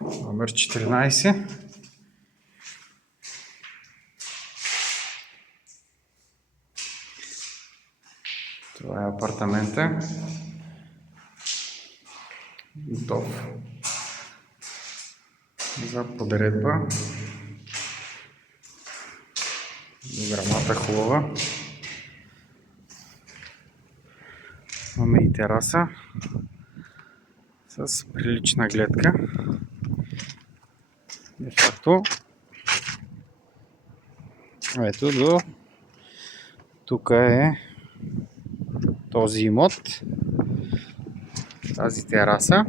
Номер 14. Това е апартамента. Готов за подредба. Дограмата хубава. Имаме и тераса с прилична гледка. De facto, ето до тук е този имот, тази тераса.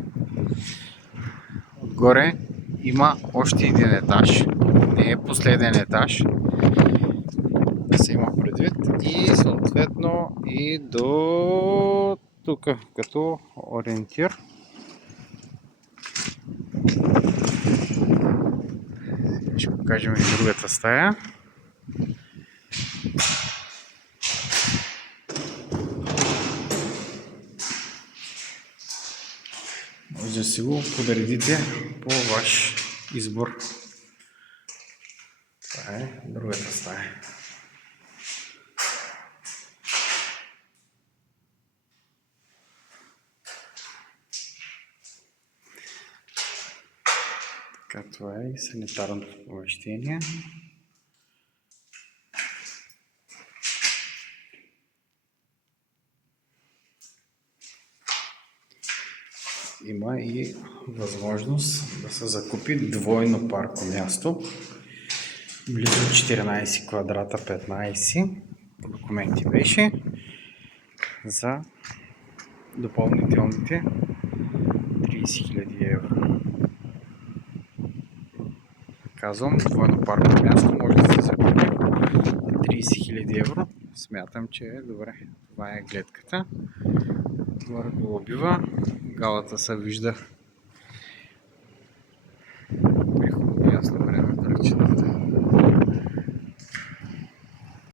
Отгоре има още един етаж, не е последен етаж, да се има предвид, и съответно и до тук като ориентир. Ще покажем и другата стая. Може да си го подредите по ваш избор. Това е другата стая. Така, това е и санитарното помещение. Има и възможност да се закупи двойно паркомясто. Близо 14 квадрата, 15 документи беше за допълнителните 30 000 евро. Казвам, двойно паркомясто може да се закупи 30 000 евро. Смятам, че е добре. Това е гледката. Върху обива, галата се вижда